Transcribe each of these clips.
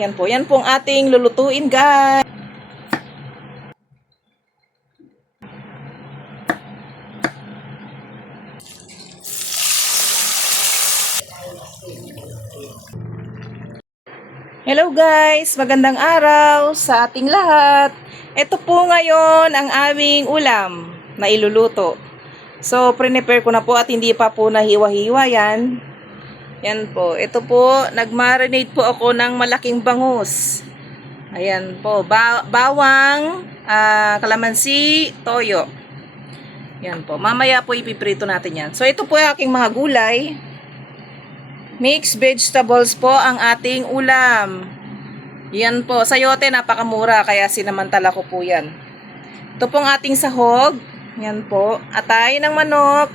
Yan po ang ating lulutuin, guys. Hello guys, magandang araw sa ating lahat. Ito po ngayon ang aming ulam na iluluto. So, prepare ko na po at hindi pa po nahiwa-hiwa yan. Yan po. Ito po, nag-marinate po ako ng malaking bangus. Ayan po, bawang, kalamansi, toyo. Yan po. Mamaya po ipiprito natin yan. So, ito po yung aking mga gulay. Mixed vegetables po ang ating ulam. Yan po. Sayote, napakamura. Kaya sinamantala ko po yan. Ito pong ating sahog. Yan po. Atay ng manok.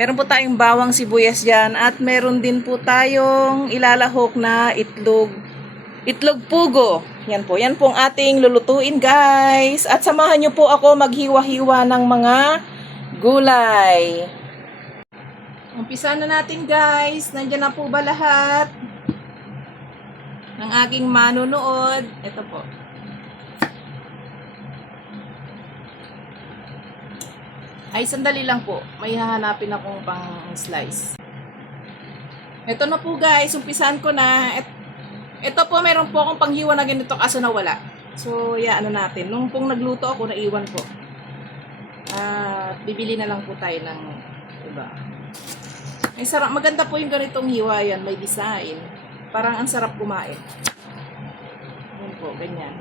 Meron po tayong bawang sibuyas dyan. At meron din po tayong ilalahok na itlog. Itlog pugo. Yan po. Yan po ang ating lulutuin, guys. At samahan nyo po ako maghiwa-hiwa ng mga gulay. Umpisa na natin, guys. Nandiyan na po ba lahat ng aking manunood? Ito po. Ay, sandali lang po. May hahanapin akong pang slice. Ito na po, guys. Umpisan ko na. Ito po, meron po akong panghiwa na ganito kaso nawala. So, ano natin. Nung pong nagluto ako, naiwan ko. Bibili na lang po tayo ng iba. Ay, sarap. Maganda po yung ganitong hiwa yan. May design. Parang ang sarap kumain. Yan po, ganyan.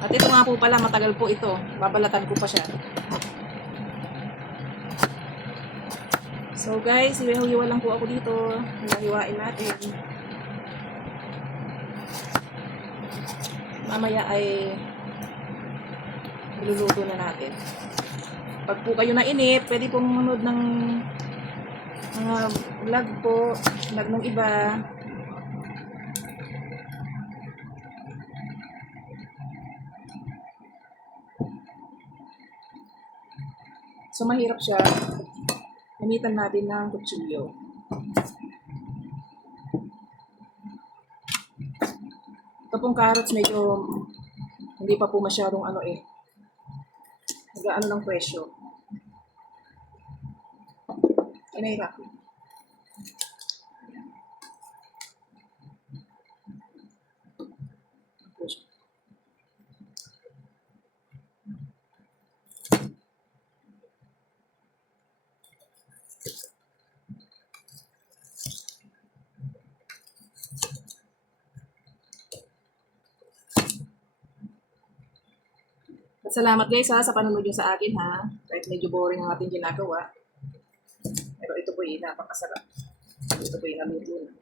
At ito nga po pala, matagal po ito. Babalatan ko pa siya. So guys, hiwa lang po ako dito. Hiwain natin. Mamaya ay iluluto na natin. Pag po kayo nainip, pwede pong manood ng mga vlog po. Vlog ng iba. So mahirap siya. Gamitan natin ng kutsilyo. Ito pong carrots medyo hindi pa po masyadong nag-ano ng presyo. Inahirap. Salamat guys sa panonood nyo sa akin ha. Kahit medyo boring ang ating ginagawa. Pero ito po napakasarap. Ito po naluto na.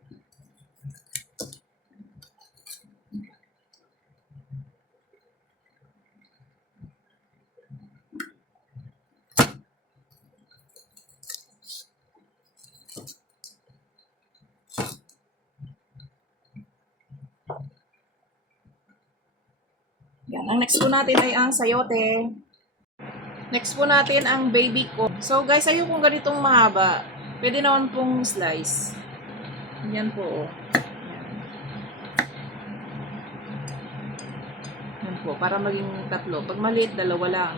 Yan. Ang next po natin ay ang sayote. Next po natin ang baby corn. So guys, ayokong ganitong mahaba. Pwede naman pong slice. Yan po. Yan po. Para maging tatlo. Pag maliit, dalawa lang.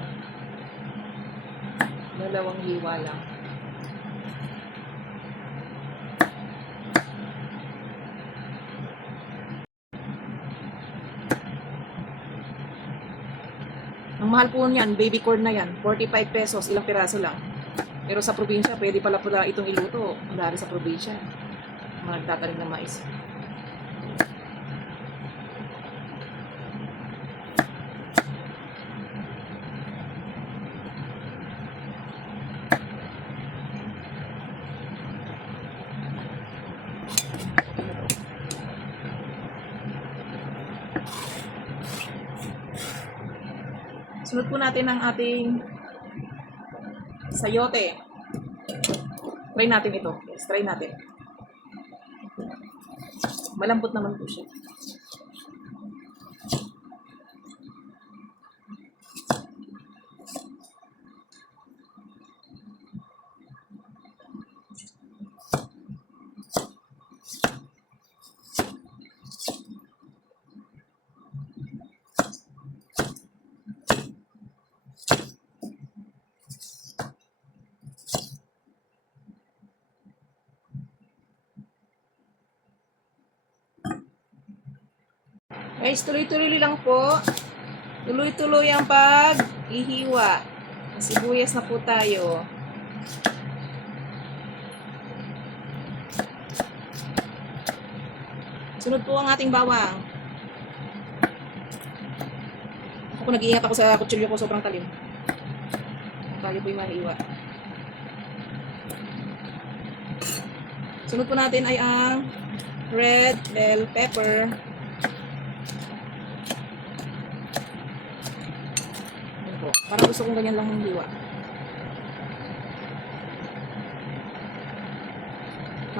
Dalawang hiwa lang. Ang mahal po niyan, baby corn na yan. 45 pesos, ilang piraso lang. Pero sa probinsya, pwede pala itong iluto. Dahil sa probinsya, mga nagtatanim ng mais. Sunod po natin ang ating sayote. Try natin ito. Yes, try natin. Malambot naman po siya. Guys, tuloy-tuloy lang po. Tuloy-tuloy ang pag-ihiwa. Sibuyas na po tayo. Sunod po ang ating bawang. Ako nag-iingat ako sa kutsilyo ko, sobrang talim. Tayo po yung mahiwa. Sunod po natin ay ang red bell pepper. Ayan po. Parang gusto kong ganyan lang yung hiwa.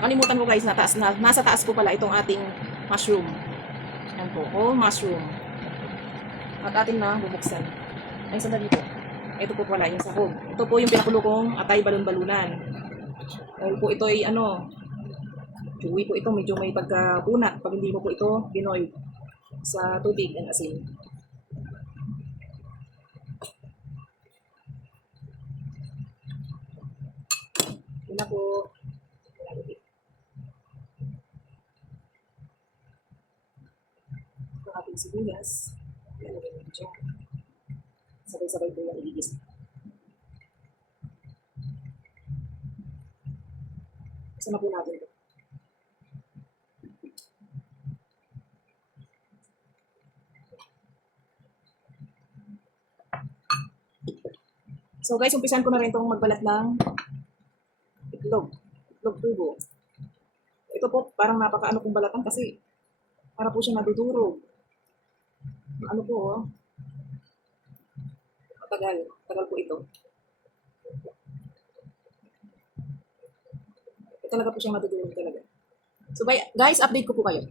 Nakalimutan ko guys, nasa taas po pala itong ating mushroom. Ayan po, whole mushroom. At atin na bubuksan. Ay, sandali po. Ito po pala yung sahog. Ito po yung pinakulo kong atay balon-balunan. Dahil po ito ay chewy po ito, medyo may pagkabunat pag hindi mo po ito binoy sa tubig and asin. Yun na po. Ito ating sibuyas. Lalagay mo dyan. Sabay-sabay po yung iigis. Kasama po natin ito. So guys, umpisan ko na rin itong magbalat ng itlog. Itlog tubo. Ito po, parang napakaano kong balatan kasi para po siya nadudurog. Ano po, oh. Tagal. Tagal po ito. Ito talaga po siyang nadudurog talaga. So guys, update ko po kayo.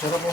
Sarap po.